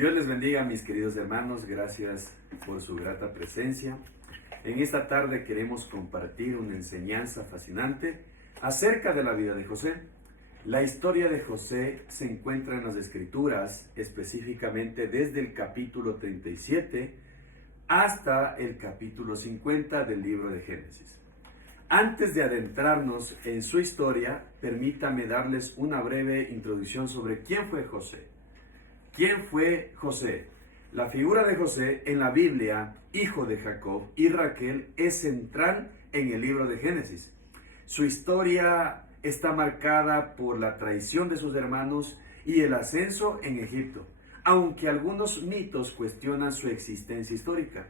Dios les bendiga, mis queridos hermanos, gracias por su grata presencia. En esta tarde queremos compartir una enseñanza fascinante acerca de la vida de José. La historia de José se encuentra en las Escrituras, específicamente desde el capítulo 37 hasta el capítulo 50 del libro de Génesis. Antes de adentrarnos en su historia, permítame darles una breve introducción sobre quién fue José. ¿Quién fue José? La figura de José en la Biblia, hijo de Jacob y Raquel, es central en el libro de Génesis. Su historia está marcada por la traición de sus hermanos y el ascenso en Egipto, aunque algunos mitos cuestionan su existencia histórica.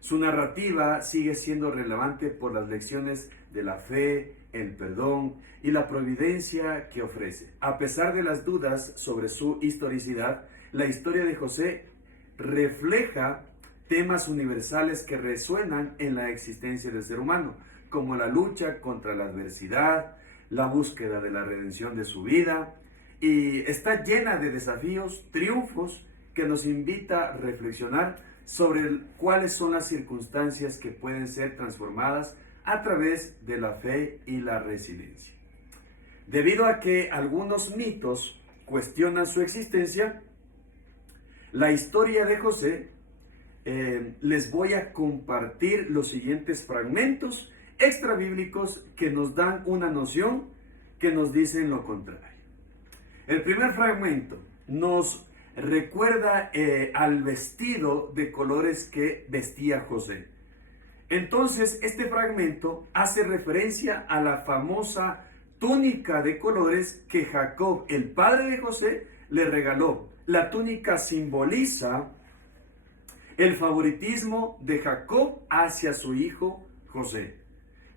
Su narrativa sigue siendo relevante por las lecciones de la fe, el perdón y la providencia que ofrece. A pesar de las dudas sobre su historicidad, la historia de José refleja temas universales que resuenan en la existencia del ser humano, como la lucha contra la adversidad, la búsqueda de la redención de su vida, y está llena de desafíos, triunfos, que nos invita a reflexionar sobre cuáles son las circunstancias que pueden ser transformadas a través de la fe y la resiliencia. Debido a que algunos mitos cuestionan su existencia, la historia de José, les voy a compartir los siguientes fragmentos extrabíblicos que nos dan una noción que nos dicen lo contrario. El primer fragmento nos recuerda al vestido de colores que vestía José. Entonces, este fragmento hace referencia a la famosa túnica de colores que Jacob, el padre de José, le regaló. La túnica simboliza el favoritismo de Jacob hacia su hijo José,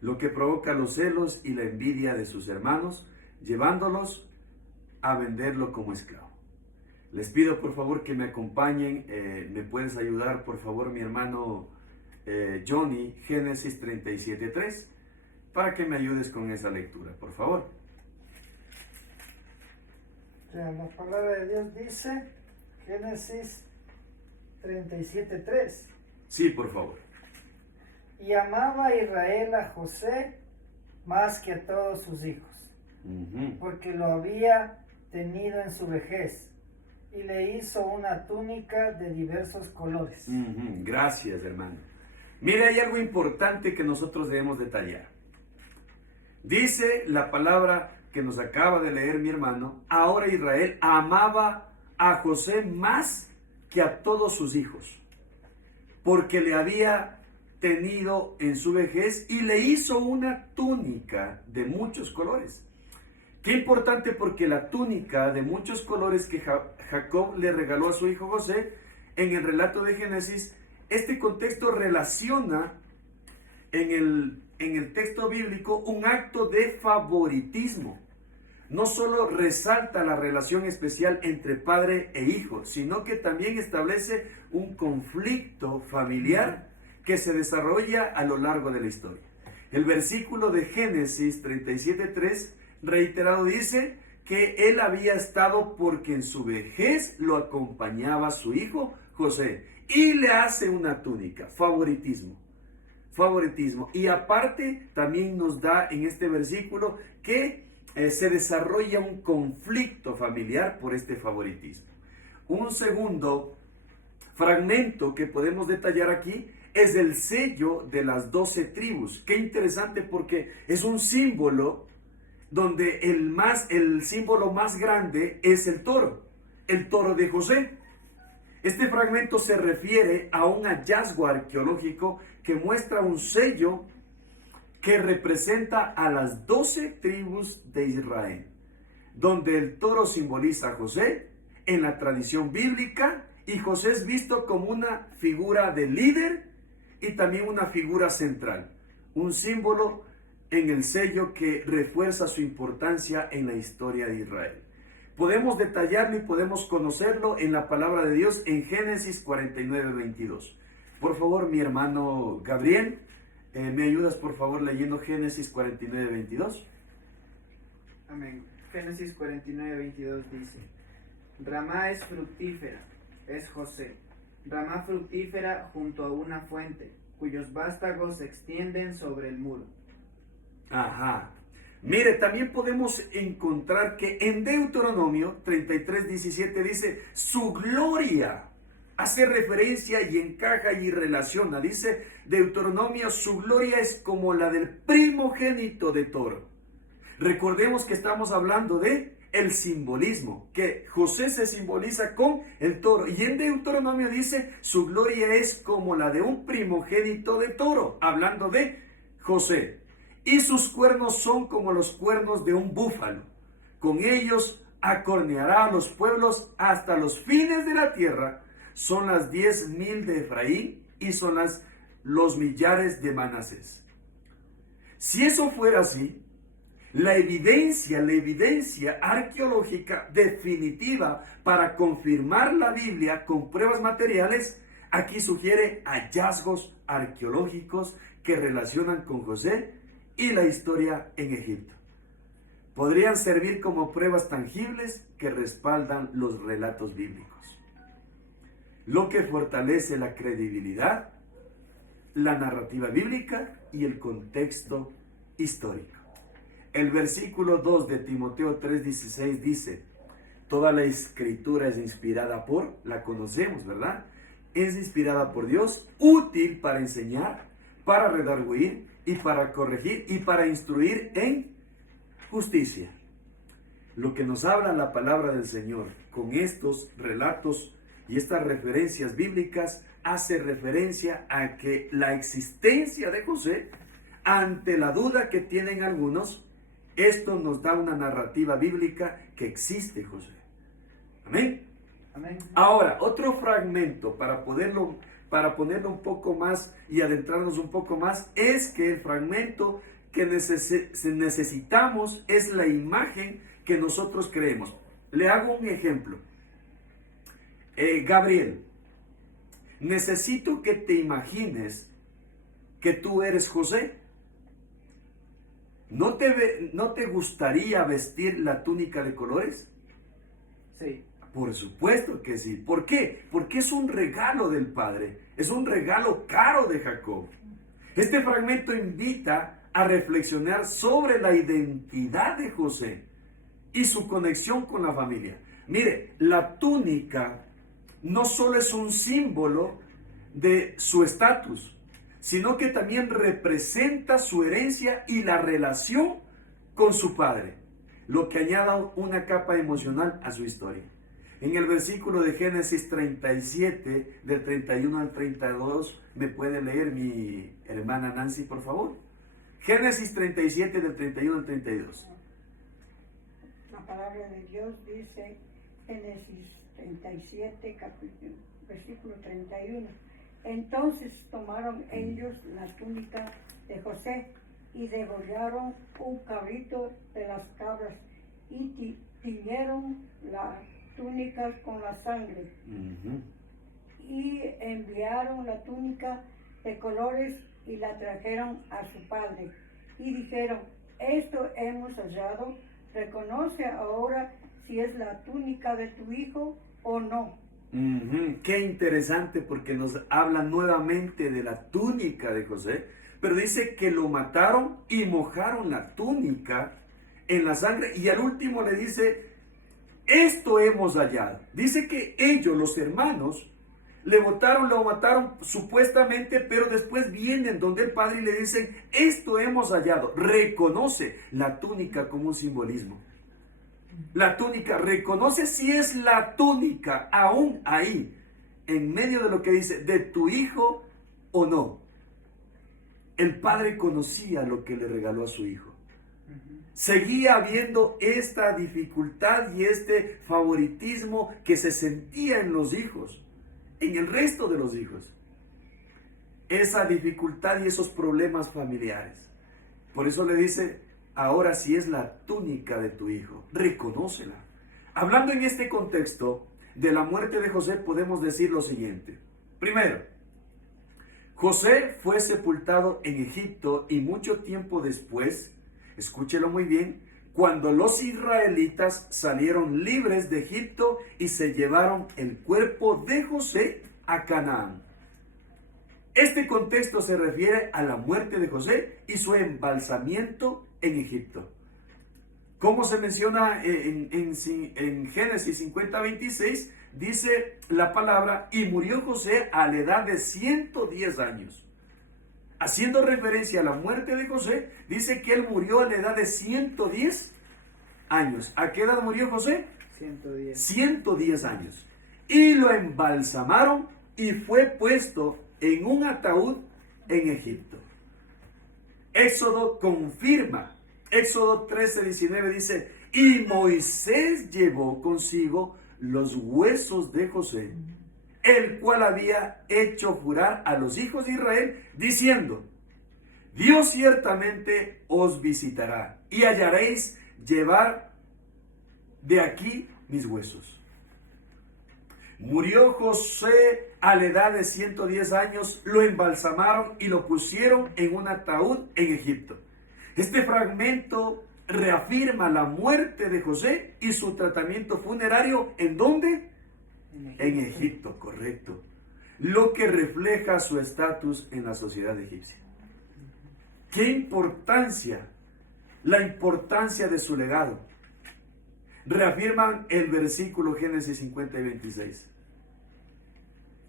lo que provoca los celos y la envidia de sus hermanos, llevándolos a venderlo como esclavo. Les pido por favor que me acompañen. ¿Me puedes ayudar por favor, mi hermano Johnny? Génesis 37:3, para que me ayudes con esa lectura, por favor. Ya, la palabra de Dios dice, Génesis 37:3. Sí, por favor. Y amaba a Israel a José más que a todos sus hijos, porque lo había tenido en su vejez, y le hizo una túnica de diversos colores. Gracias, hermano. Mire, hay algo importante que nosotros debemos detallar. Dice la palabra que nos acaba de leer mi hermano: ahora Israel amaba a José más que a todos sus hijos, porque le había tenido en su vejez y le hizo una túnica de muchos colores. Qué importante, porque la túnica de muchos colores que Jacob le regaló a su hijo José, en el relato de Génesis, este contexto relaciona en el texto bíblico un acto de favoritismo. No solo resalta la relación especial entre padre e hijo, sino que también establece un conflicto familiar que se desarrolla a lo largo de la historia. El versículo de Génesis 37:3 reiterado dice que él había estado porque en su vejez lo acompañaba su hijo José, y le hace una túnica. Favoritismo. Y aparte también nos da en este versículo que se desarrolla un conflicto familiar por este favoritismo. Un segundo fragmento que podemos detallar aquí es el sello de las 12 tribus. Qué interesante, porque es un símbolo donde el símbolo más grande es el toro de José. Este fragmento se refiere a un hallazgo arqueológico que muestra un sello que representa a las 12 tribus de Israel, donde el toro simboliza a José en la tradición bíblica, y José es visto como una figura de líder y también una figura central, un símbolo en el sello que refuerza su importancia en la historia de Israel. Podemos detallarlo y podemos conocerlo en la palabra de Dios en Génesis 49:22. Por favor, mi hermano Gabriel, ¿me ayudas por favor leyendo Génesis 49:22? Amén. Génesis 49:22 dice: Ramá es fructífera, José, rama fructífera junto a una fuente, cuyos vástagos se extienden sobre el muro. Ajá. Mire, también podemos encontrar que en Deuteronomio 33:17 dice, su gloria hace referencia y encaja y relaciona. Dice Deuteronomio, su gloria es como la del primogénito de toro. Recordemos que estamos hablando de el simbolismo, que José se simboliza con el toro. Y en Deuteronomio dice, su gloria es como la de un primogénito de toro, hablando de José. Y sus cuernos son como los cuernos de un búfalo. Con ellos acorneará a los pueblos hasta los fines de la tierra. Son las 10,000 de Efraín y son los millares de Manasés. Si eso fuera así, la evidencia arqueológica definitiva para confirmar la Biblia con pruebas materiales, aquí sugiere hallazgos arqueológicos que relacionan con José y la historia en Egipto. Podrían servir como pruebas tangibles que respaldan los relatos bíblicos, lo que fortalece la credibilidad, la narrativa bíblica y el contexto histórico. El versículo 2 de Timoteo 3:16 dice, toda la escritura es inspirada por, la conocemos, ¿verdad? Es inspirada por Dios, útil para enseñar, para redarguir y para corregir y para instruir en justicia. Lo que nos habla la palabra del Señor con estos relatos y estas referencias bíblicas hace referencia a que la existencia de José, ante la duda que tienen algunos, esto nos da una narrativa bíblica que existe José. Amén. Amén. Ahora, otro fragmento para ponerlo un poco más y adentrarnos un poco más, es que el fragmento que necesitamos es la imagen que nosotros creemos. Le hago un ejemplo. Gabriel, necesito que te imagines que tú eres José. ¿No te gustaría vestir la túnica de colores? Sí. Por supuesto que sí. ¿Por qué? Porque es un regalo del Padre. Es un regalo caro de Jacob. Este fragmento invita a reflexionar sobre la identidad de José y su conexión con la familia. Mire, la túnica no solo es un símbolo de su estatus, sino que también representa su herencia y la relación con su padre, lo que añade una capa emocional a su historia. En el versículo de Génesis 37, del 31 al 32, ¿me puede leer mi hermana Nancy, por favor? Génesis 37, del 31 al 32. La palabra de Dios dice, Génesis 37, versículo 31. Entonces tomaron ellos la túnica de José y degollaron un cabrito de las cabras y tiñeron la túnica con la sangre. Y enviaron la túnica de colores y la trajeron a su padre. Y dijeron, esto hemos hallado, reconoce ahora si es la túnica de tu hijo o no. Qué interesante, porque nos habla nuevamente de la túnica de José, pero dice que lo mataron y mojaron la túnica en la sangre, y al último le dice, esto hemos hallado. Dice que ellos, los hermanos, lo mataron supuestamente, pero después vienen donde el padre y le dicen, esto hemos hallado. Reconoce la túnica como un simbolismo. La túnica, reconoce si es la túnica aún ahí, en medio de lo que dice, de tu hijo o no. El padre conocía lo que le regaló a su hijo. Seguía habiendo esta dificultad y este favoritismo que se sentía en los hijos, en el resto de los hijos. Esa dificultad y esos problemas familiares. Por eso le dice, ahora si es la túnica de tu hijo, reconócela. Hablando en este contexto de la muerte de José, podemos decir lo siguiente. Primero, José fue sepultado en Egipto y mucho tiempo después, escúchelo muy bien, cuando los israelitas salieron libres de Egipto y se llevaron el cuerpo de José a Canaán. Este contexto se refiere a la muerte de José y su embalsamiento en Egipto. Como se menciona en Génesis 50:26, dice la palabra, y murió José a la edad de 110 años. Haciendo referencia a la muerte de José, dice que él murió a la edad de 110 años. ¿A qué edad murió José? 110. 110 años. Y lo embalsamaron y fue puesto en un ataúd en Egipto. Éxodo confirma. Éxodo 13:19 dice, y Moisés llevó consigo los huesos de José, el cual había hecho jurar a los hijos de Israel, diciendo, Dios ciertamente os visitará y hallaréis llevar de aquí mis huesos. Murió José a la edad de 110 años, lo embalsamaron y lo pusieron en un ataúd en Egipto. Este fragmento reafirma la muerte de José y su tratamiento funerario, ¿en dónde? En Egipto, correcto. Lo que refleja su estatus en la sociedad egipcia. ¿Qué importancia? La importancia de su legado. Reafirman el versículo Génesis 50 y 26.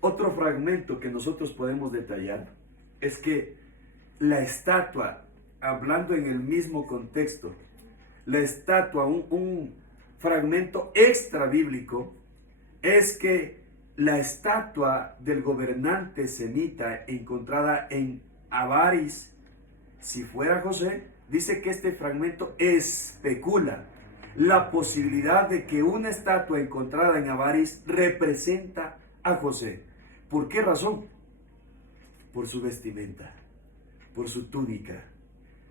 Otro fragmento que nosotros podemos detallar es que la estatua, hablando en el mismo contexto, la estatua, un fragmento extra bíblico, es que la estatua del gobernante semita encontrada en Avaris, si fuera José, dice que este fragmento especula la posibilidad de que una estatua encontrada en Avaris representa a José. ¿Por qué razón? Por su vestimenta, por su túnica,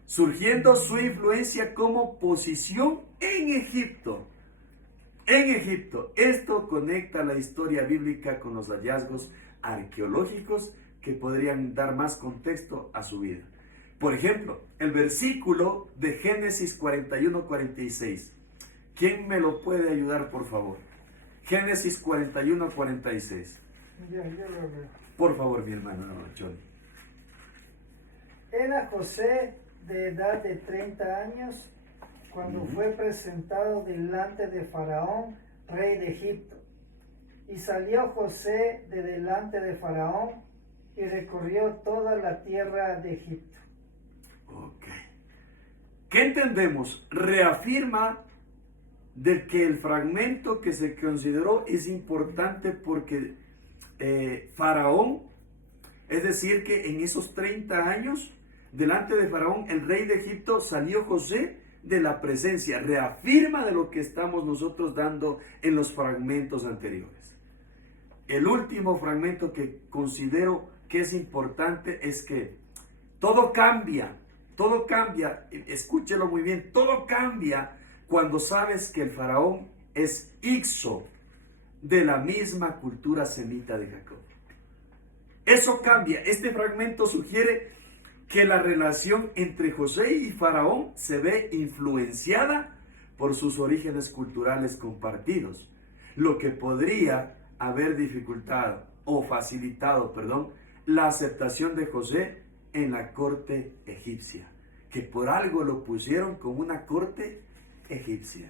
surgiendo su influencia como posición en Egipto. En Egipto, esto conecta la historia bíblica con los hallazgos arqueológicos que podrían dar más contexto a su vida. Por ejemplo, el versículo de Génesis 41:46. ¿Quién me lo puede ayudar, por favor? Génesis 41:46. Yo lo veo. Por favor, mi hermano Johnny. Era José de edad de 30 años cuando fue presentado delante de Faraón, rey de Egipto. Y salió José de delante de Faraón y recorrió toda la tierra de Egipto. Ok. ¿Qué entendemos? Reafirma de que el fragmento que se consideró es importante porque Faraón, es decir, que en esos 30 años, delante de Faraón, el rey de Egipto, salió José de la presencia, reafirma de lo que estamos nosotros dando en los fragmentos anteriores. El último fragmento que considero que es importante es que todo cambia, escúchelo muy bien, todo cambia cuando sabes que el Faraón es Ixo, de la misma cultura semita de Jacob. Eso cambia. Este fragmento sugiere que la relación entre José y Faraón se ve influenciada por sus orígenes culturales compartidos, lo que podría haber dificultado o facilitado, la aceptación de José en la corte egipcia, que por algo lo pusieron como una corte egipcia.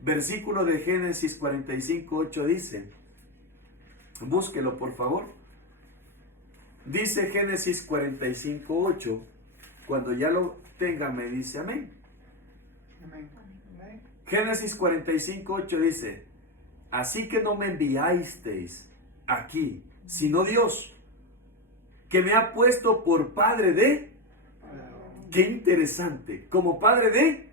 Versículo de Génesis 45:8 dice, búsquelo por favor. Dice Génesis 45:8, cuando ya lo tenga me dice amén. Amén. Génesis 45:8 dice, así que no me enviasteis aquí, sino Dios, que me ha puesto por padre de, qué interesante, como padre de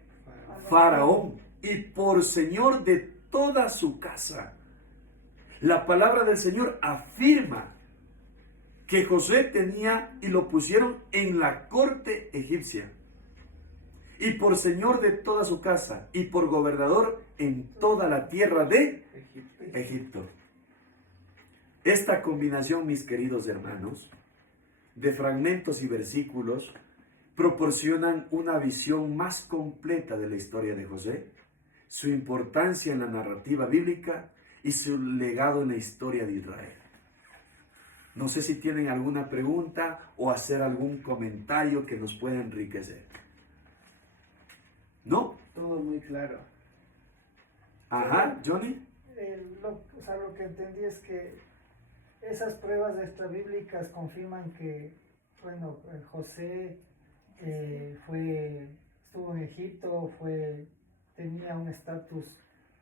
Faraón y por señor de toda su casa. La palabra del Señor afirma que José tenía y lo pusieron en la corte egipcia, y por señor de toda su casa, y por gobernador en toda la tierra de Egipto. Esta combinación, mis queridos hermanos, de fragmentos y versículos, proporcionan una visión más completa de la historia de José, su importancia en la narrativa bíblica y su legado en la historia de Israel. No sé si tienen alguna pregunta o hacer algún comentario que nos pueda enriquecer. ¿No? Todo muy claro. Ajá, Johnny. Lo que entendí es que esas pruebas extrabíblicas confirman que, bueno, José estuvo en Egipto, tenía un estatus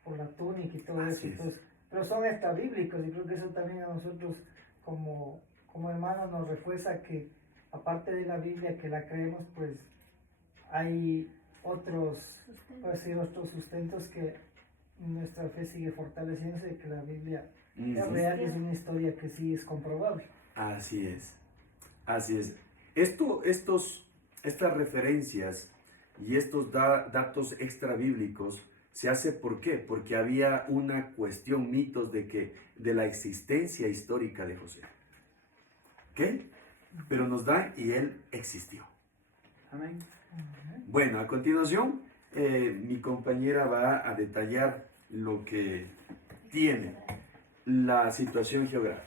por la túnica y todo eso. Entonces, pero son extrabíblicos y creo que eso también a nosotros como hermanos nos refuerza que aparte de la Biblia que la creemos, pues hay otros sustentos que nuestra fe sigue fortaleciéndose, que la Biblia es real y es una historia que sí es comprobable. Así es, así es. Estas referencias y estos datos extra bíblicos se hace ¿por qué? Porque había una cuestión, mitos de la existencia histórica de José. ¿Ok? Pero nos da y él existió. Amén. Bueno, a continuación, mi compañera va a detallar lo que tiene la situación geográfica.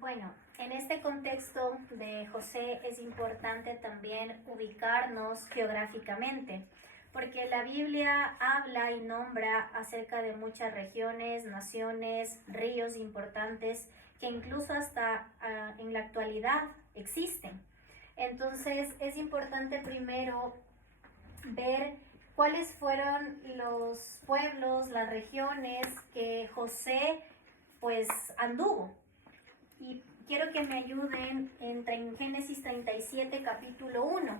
Bueno, en este contexto de José es importante también ubicarnos geográficamente, porque la Biblia habla y nombra acerca de muchas regiones, naciones, ríos importantes que incluso hasta en la actualidad existen. Entonces es importante primero ver cuáles fueron los pueblos, las regiones que José pues anduvo. Y quiero que me ayuden en Génesis 37, capítulo 1.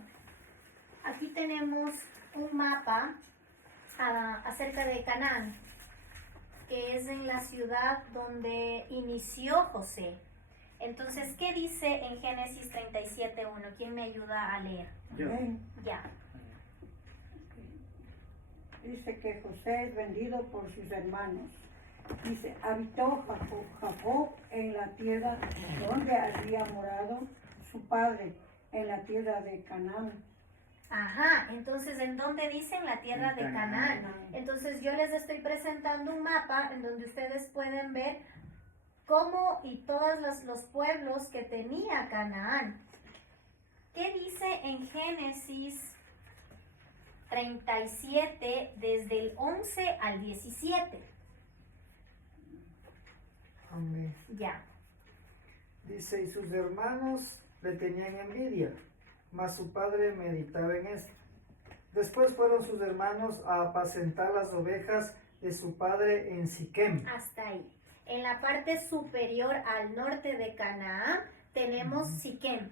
Aquí tenemos un mapa acerca de Canaán, que es en la ciudad donde inició José. Entonces, ¿qué dice en Génesis 37, 1? ¿Quién me ayuda a leer? Yo. Ya. Dice que José es vendido por sus hermanos. Dice, habitó Jacob en la tierra donde había morado su padre, en la tierra de Canaán. Ajá, entonces, ¿en dónde dicen la tierra de Canaán? Entonces, yo les estoy presentando un mapa en donde ustedes pueden ver cómo y todos los pueblos que tenía Canaán. ¿Qué dice en Génesis 37, desde el 11 al 17? Amén. Ya. Dice, y sus hermanos le tenían envidia, mas su padre meditaba en esto. Después fueron sus hermanos a apacentar las ovejas de su padre en Siquem. Hasta ahí. En la parte superior al norte de Canaán tenemos Siquem.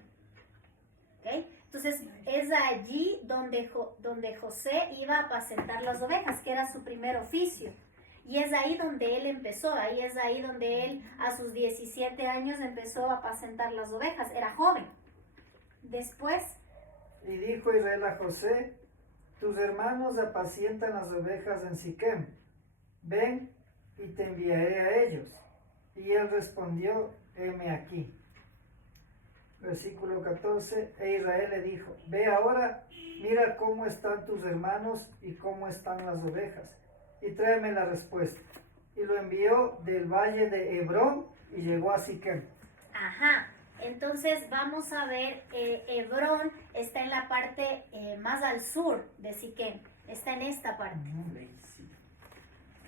¿Okay? Entonces es allí donde José iba a apacentar las ovejas, que era su primer oficio. Y es ahí donde él empezó, ahí es ahí donde él a sus 17 años empezó a apacentar las ovejas, era joven. Después... Y dijo Israel a José, tus hermanos apacientan las ovejas en Siquem, ven y te enviaré a ellos. Y él respondió, heme aquí. Versículo 14, e Israel le dijo, ve ahora, mira cómo están tus hermanos y cómo están las ovejas, y tráeme la respuesta. Y lo envió del valle de Hebrón y llegó a Siquem. Ajá, entonces vamos a ver, Hebrón está en la parte más al sur de Siquem, está en esta parte.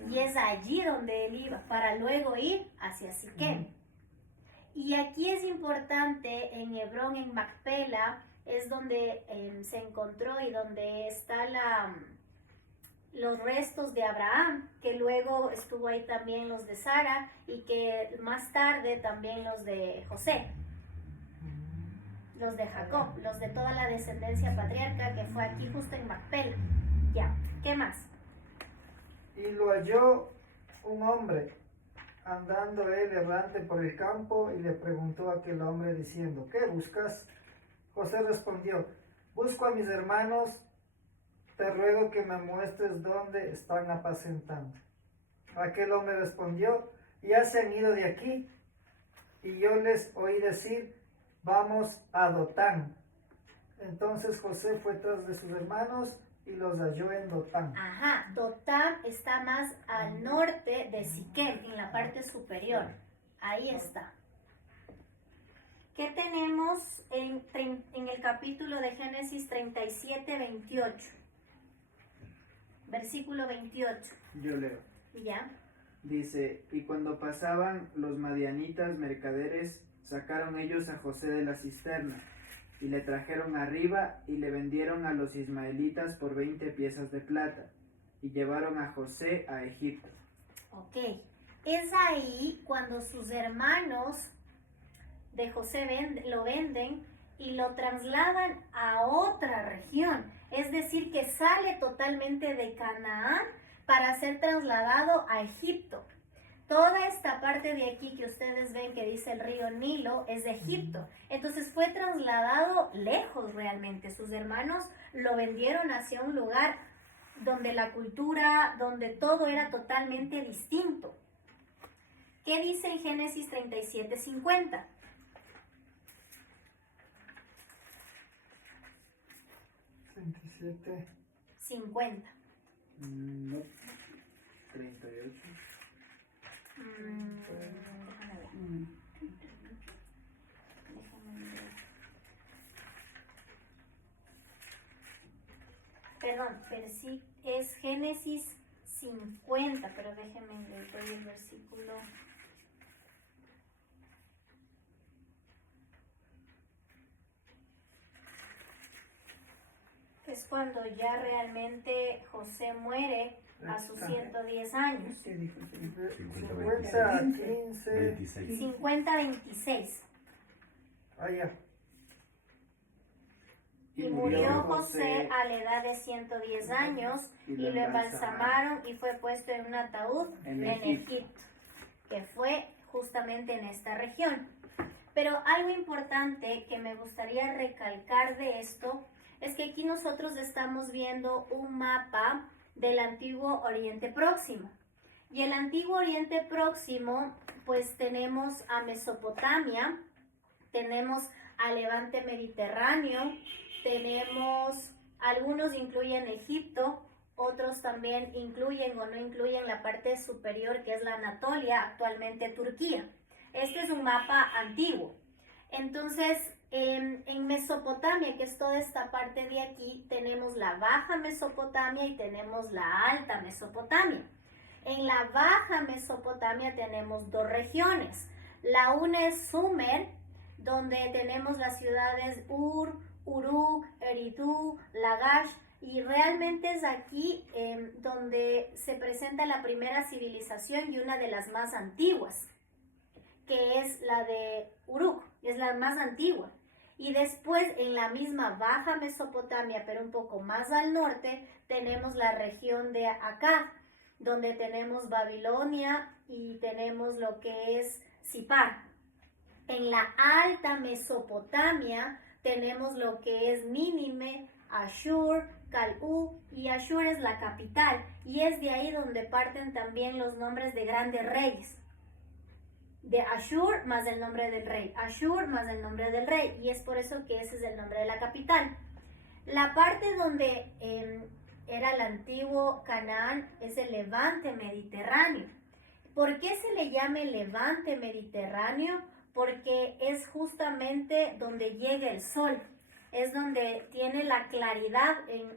Y es allí donde él iba, para luego ir hacia Siquem. Y aquí es importante, en Hebrón, en Macpela, es donde se encontró y donde está los restos de Abraham, que luego estuvo ahí también los de Sara y que más tarde también los de José, los de Jacob, los de toda la descendencia patriarca que fue aquí justo en Macpela. Ya, ¿qué más? Y lo halló un hombre andando él errante por el campo y le preguntó a aquel hombre diciendo, ¿qué buscas? José respondió, busco a mis hermanos, te ruego que me muestres dónde están apacentando. Aquel hombre respondió, ya se han ido de aquí, y yo les oí decir, vamos a Dotán. Entonces José fue tras de sus hermanos y los halló en Dotán. Ajá, Dotán está más al norte de Siquem, en la parte superior. Ahí está. ¿Qué tenemos en el capítulo de Génesis 37, 28? Versículo 28. Yo leo. ¿Ya? Dice, y cuando pasaban los madianitas mercaderes, sacaron ellos a José de la cisterna, y le trajeron arriba, y le vendieron a los ismaelitas por 20 piezas de plata, y llevaron a José a Egipto. Ok. Es ahí cuando sus hermanos de José lo venden y lo trasladan a otra región. Es decir, que sale totalmente de Canaán para ser trasladado a Egipto. Toda esta parte de aquí que ustedes ven que dice el río Nilo es de Egipto. Entonces fue trasladado lejos realmente. Sus hermanos lo vendieron hacia un lugar donde la cultura, donde todo era totalmente distinto. ¿Qué dice en Génesis 37, 50? ¿27? 50. No. 38. Déjame ver. Déjame ver. Perdón, pero sí es Génesis 50, pero déjenme les doy el versículo. Es cuando ya realmente José muere a sus 110 años. ¿Qué dijo? 50 a 15. 26. 50-26. Allá. Y murió José a la edad de 110 años y lo embalsamaron y fue puesto en un ataúd en Egipto, que fue justamente en esta región. Pero algo importante que me gustaría recalcar de esto es que aquí nosotros estamos viendo un mapa del Antiguo Oriente Próximo. Y el Antiguo Oriente Próximo, pues tenemos a Mesopotamia, tenemos al Levante Mediterráneo, tenemos, algunos incluyen Egipto, otros también incluyen o no incluyen la parte superior que es la Anatolia, actualmente Turquía. Este es un mapa antiguo. Entonces, en Mesopotamia, que es toda esta parte de aquí, tenemos la Baja Mesopotamia y tenemos la Alta Mesopotamia. En la Baja Mesopotamia tenemos dos regiones. La una es Sumer, donde tenemos las ciudades Ur, Uruk, Eridu, Lagash, y realmente es aquí donde se presenta la primera civilización y una de las más antiguas, que es la de Uruk, es la más antigua. Y después en la misma Baja Mesopotamia, pero un poco más al norte, tenemos la región de Akkad, donde tenemos Babilonia y tenemos lo que es Sipar. En la Alta Mesopotamia tenemos lo que es Nínive, Ashur, Calú, y Ashur es la capital, y es de ahí donde parten también los nombres de grandes reyes. De Ashur más el nombre del rey, Ashur más el nombre del rey, y es por eso que ese es el nombre de la capital. La parte donde era el antiguo Canaán es el Levante Mediterráneo. ¿Por qué se le llama el Levante Mediterráneo? Porque es justamente donde llega el sol, es donde tiene la claridad en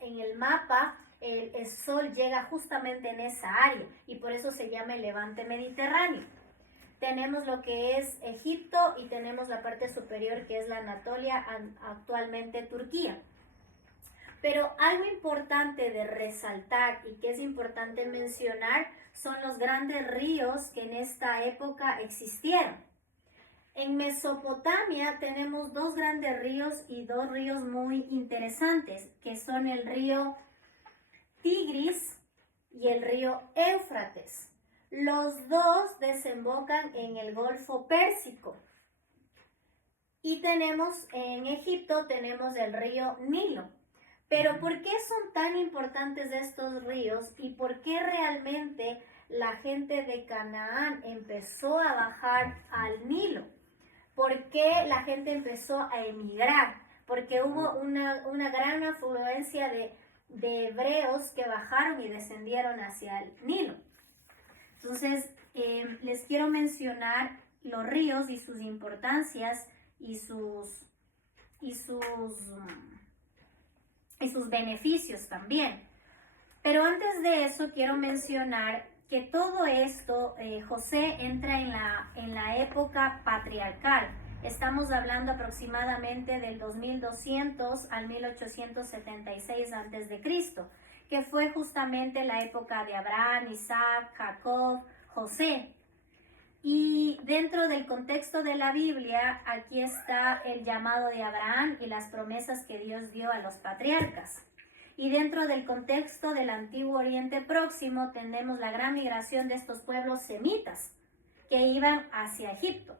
el mapa, el sol llega justamente en esa área, y por eso se llama el Levante Mediterráneo. Tenemos lo que es Egipto y tenemos la parte superior que es la Anatolia, actualmente Turquía. Pero algo importante de resaltar y que es importante mencionar son los grandes ríos que en esta época existieron. En Mesopotamia tenemos dos grandes ríos y dos ríos muy interesantes, que son el río Tigris y el río Éufrates. Los dos desembocan en el Golfo Pérsico. Y tenemos en Egipto, tenemos el río Nilo. Pero ¿por qué son tan importantes estos ríos y por qué realmente la gente de Canaán empezó a bajar al Nilo? ¿Por qué la gente empezó a emigrar? porque hubo una gran afluencia de hebreos que bajaron y descendieron hacia el Nilo. Entonces, les quiero mencionar los ríos y sus importancias y sus beneficios también. Pero antes de eso quiero mencionar que todo esto, José entra en la época patriarcal. Estamos hablando aproximadamente del 2200 al 1876 a.C., que fue justamente la época de Abraham, Isaac, Jacob, José. Y dentro del contexto de la Biblia, aquí está el llamado de Abraham y las promesas que Dios dio a los patriarcas. Y dentro del contexto del Antiguo Oriente Próximo tenemos la gran migración de estos pueblos semitas que iban hacia Egipto.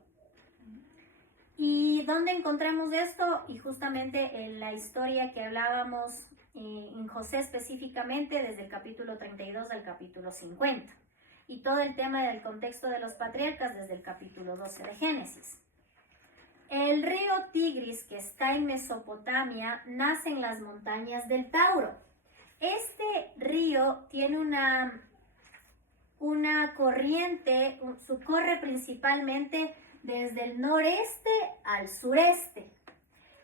¿Y dónde encontramos esto? Y justamente en la historia que hablábamos en José específicamente, desde el capítulo 32 al capítulo 50. Y todo el tema del contexto de los patriarcas desde el capítulo 12 de Génesis. El río Tigris, que está en Mesopotamia, nace en las montañas del Tauro. Este río tiene una corriente, corre principalmente desde el noreste al sureste.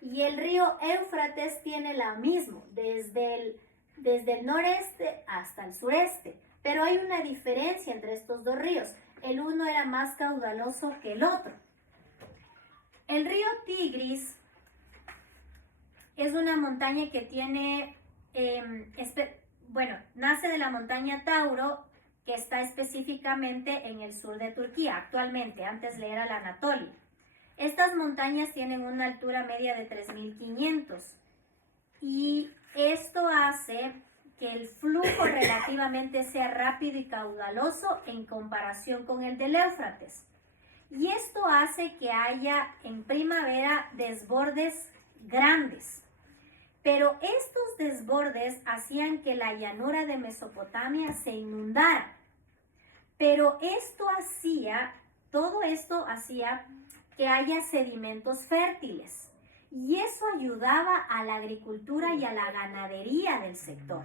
Y el río Éufrates tiene la misma, desde el noreste hasta el sureste. Pero hay una diferencia entre estos dos ríos. El uno era más caudaloso que el otro. El río Tigris es una montaña que tiene, nace de la montaña Tauro, que está específicamente en el sur de Turquía actualmente, antes le era la Anatolia. Estas montañas tienen una altura media de 3500 y esto hace que el flujo relativamente sea rápido y caudaloso en comparación con el del Éufrates. Y esto hace que haya en primavera desbordes grandes. Pero estos desbordes hacían que la llanura de Mesopotamia se inundara. Pero todo esto hacía que haya sedimentos fértiles. Y eso ayudaba a la agricultura y a la ganadería del sector.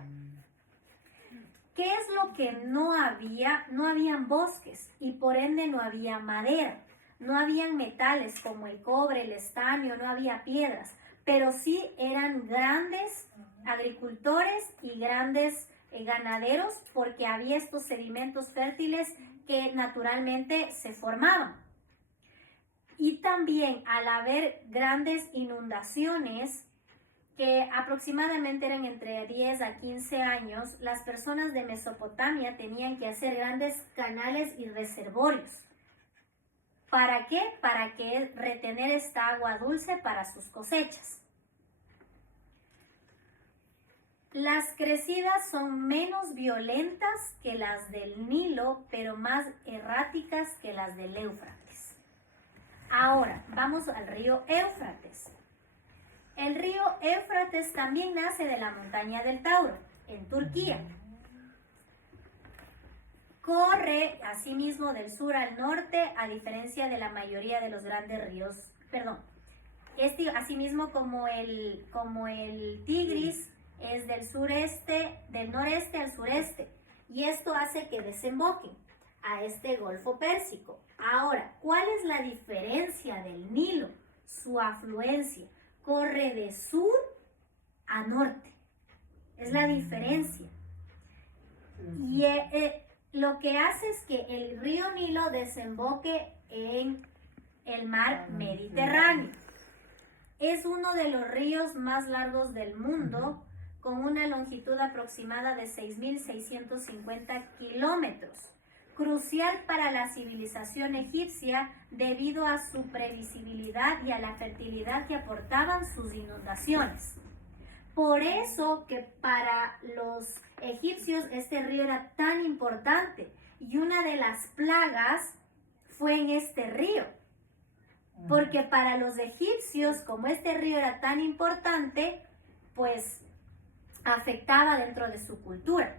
¿Qué es lo que no había? No habían bosques y por ende no había madera. No habían metales como el cobre, el estaño, no había piedras. Pero sí eran grandes agricultores y grandes ganaderos porque había estos sedimentos fértiles que naturalmente se formaban. Y también al haber grandes inundaciones, que aproximadamente eran entre 10 a 15 años, las personas de Mesopotamia tenían que hacer grandes canales y reservorios. ¿Para qué? Para que retener esta agua dulce para sus cosechas. Las crecidas son menos violentas que las del Nilo, pero más erráticas que las del Éufrates. Ahora, vamos al río Éufrates. El río Éufrates también nace de la montaña del Tauro, en Turquía. Corre asimismo del sur al norte, a diferencia de la mayoría de los grandes ríos, asimismo como el Tigris es del noreste al sureste, y esto hace que desemboquen a este Golfo Pérsico. Ahora, ¿cuál es la diferencia del Nilo? Su afluencia. Corre de sur a norte. Es la diferencia. Y lo que hace es que el río Nilo desemboque en el mar Mediterráneo. Es uno de los ríos más largos del mundo, con una longitud aproximada de 6.650 kilómetros. Crucial para la civilización egipcia debido a su previsibilidad y a la fertilidad que aportaban sus inundaciones. Por eso que para los egipcios este río era tan importante y una de las plagas fue en este río. Porque para los egipcios, como este río era tan importante, pues afectaba dentro de su cultura.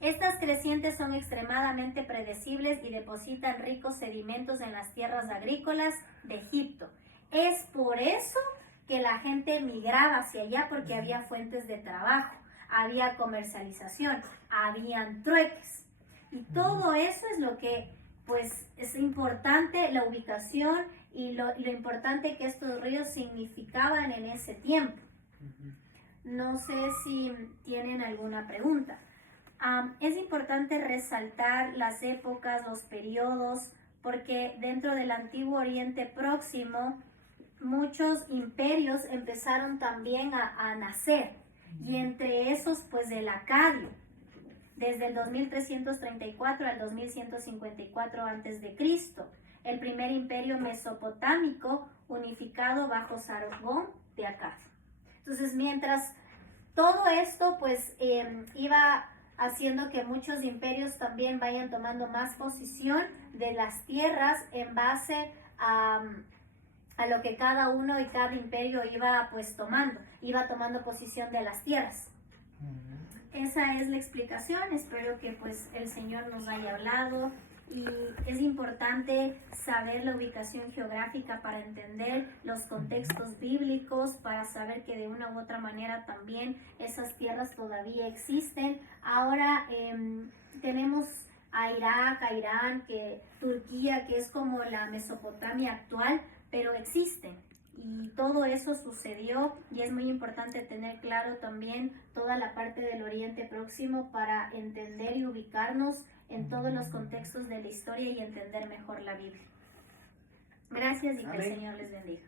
Estas crecientes son extremadamente predecibles y depositan ricos sedimentos en las tierras agrícolas de Egipto. Es por eso que la gente migraba hacia allá porque había fuentes de trabajo, había comercialización, habían trueques. Y todo eso es lo que, pues, es importante, la ubicación y lo importante que estos ríos significaban en ese tiempo. No sé si tienen alguna pregunta. Es importante resaltar las épocas, los periodos, porque dentro del Antiguo Oriente Próximo muchos imperios empezaron también a nacer, y entre esos pues el acadio, desde el 2334 al 2154 a.C., el primer imperio mesopotámico unificado bajo Sargón de Akkad. Entonces, mientras todo esto pues iba haciendo que muchos imperios también vayan tomando más posición de las tierras en base a lo que cada uno y cada imperio iba pues iba tomando posición de las tierras. Esa es la explicación. Espero que pues el Señor nos haya hablado, y es importante saber la ubicación geográfica para entender los contextos bíblicos, para saber que de una u otra manera también esas tierras todavía existen. Ahora tenemos a Irak, a Irán, Turquía, que es como la Mesopotamia actual, pero existen. Y todo eso sucedió, y es muy importante tener claro también toda la parte del Oriente Próximo para entender y ubicarnos en todos los contextos de la historia y entender mejor la Biblia. Gracias, y que el Señor les bendiga.